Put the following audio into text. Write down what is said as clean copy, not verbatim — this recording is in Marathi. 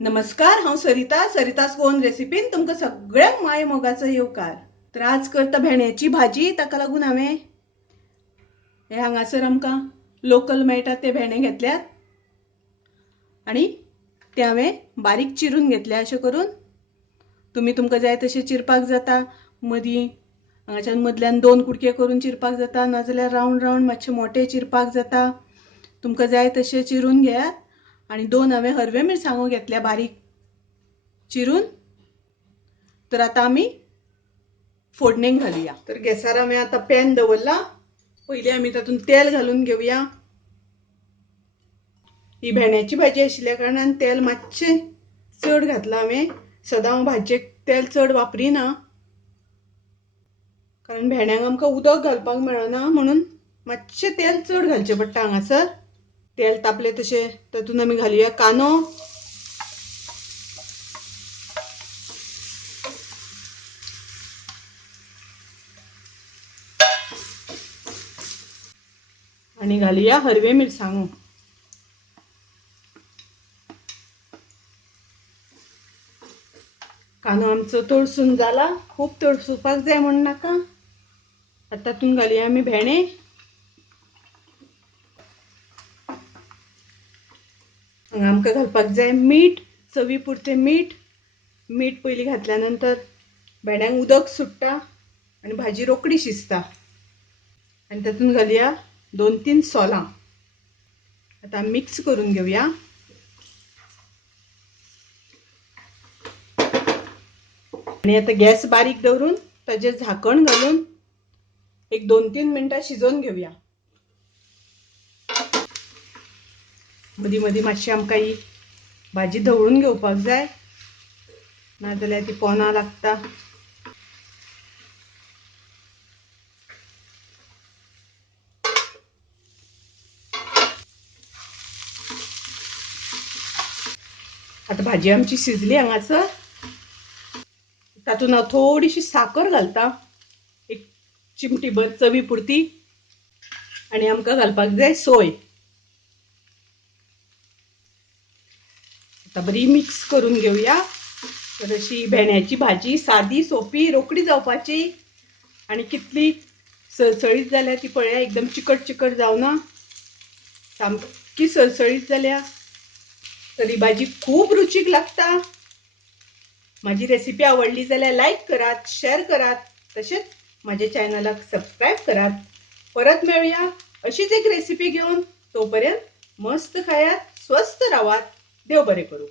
नमस्कार, हांव सरितास गोवन रेसिपीन तुमकां सगळ्यांक माय मोगाचो येवकार। तर आज करता भेंड्याची भाजी। ताका लागून हांवें हे हांगासर आमकां लोकल मेळटा ते भेंडे घेतल्यात आनी ते हांवें बारीक चिरून घेतले। अशें करून तुमी तुमकां जाय तशें चिरपाक जाता। मदीं हांगाच्यान मदल्यान 2 कुडके करून चिरपाक जाता, नाजाल्यार रावंड रावंड मातशे मोठे चिरपाक जाता। तुमकां जाय तशें चिरून घेयात। आणि 2 हांवें हरवे मिरसांगो घेतल्या बारीक चिरून। तर आता आमी फोडणेक घालुया। तर गॅसार हांवें आता पॅन दवरला। पयलीं आमी तातूंत तेल घालून घेवया। ही भेंड्याची भाजी आशिल्ल्या कारणान तेल मातशें चड घातलां हांवें। सदां हांव भाजयेक तेल चड वापरिना, कारण भेंड्यांक आमकां उदक घालपाक मेळना, म्हणून मातशें तेल चड घालचें पडटा हांगासर। तेल तापले तशें तातूंत आमी घालुया कांदो, आणि घालुया हरवे मिरसांगो। कांदो आमचो तळसून जाला, खूब तळसुपाक जाय म्हण नाका। आता तातूंत घालुया आमी भेंडे। हांगा आमकां घालपाक जाय मीठ, चवी पुरतें मीठ। मीठ पयलीं घातल्या नंतर भेंड्यांक उदक सुट्टा आनी भाजी रोखडी शिजता। आनी तातूंत घालुया 2-3 सोलां। आता मिक्स करून घेवया। आणि आता गॅस बारीक दवरून ताजेर झाकण घालून एक 2-3 मिनटां शिजोवन घेवया। मदीं मदीं मातशें आमकां ही भाजी धवळून घेवपाक जाय, नाजाल्यार ती पोंदां लागता। आता भाजी आमची शिजली हांगासर। तातूंत हांव थोडीशी साकर घालता, एक चिमटीभर चवी पुरती। आनी आमकां घालपाक जाय सोय। आता बरी मिक्स करून घेवया। तर अशी भेंड्याची भाजी सादी सोपी रोखडी जावपाची आनी कितली सळसळीत जाल्या ती पळया। एकदम चिकट चिकट जावना, सामकी सळसळीत जाल्या। तर ही भाजी खूब रुचीक लागता। माझी रेसिपी आवडली जाल्यार लाईक करात, शेअर करात, तशेंच माझ्या चॅनलाक सबस्क्राईब करात। परत मेळुया अशीच एक रेसिपी घेऊन। तोपर्यंत मस्त खायात, स्वस्थ राहात। देव बरें करूं।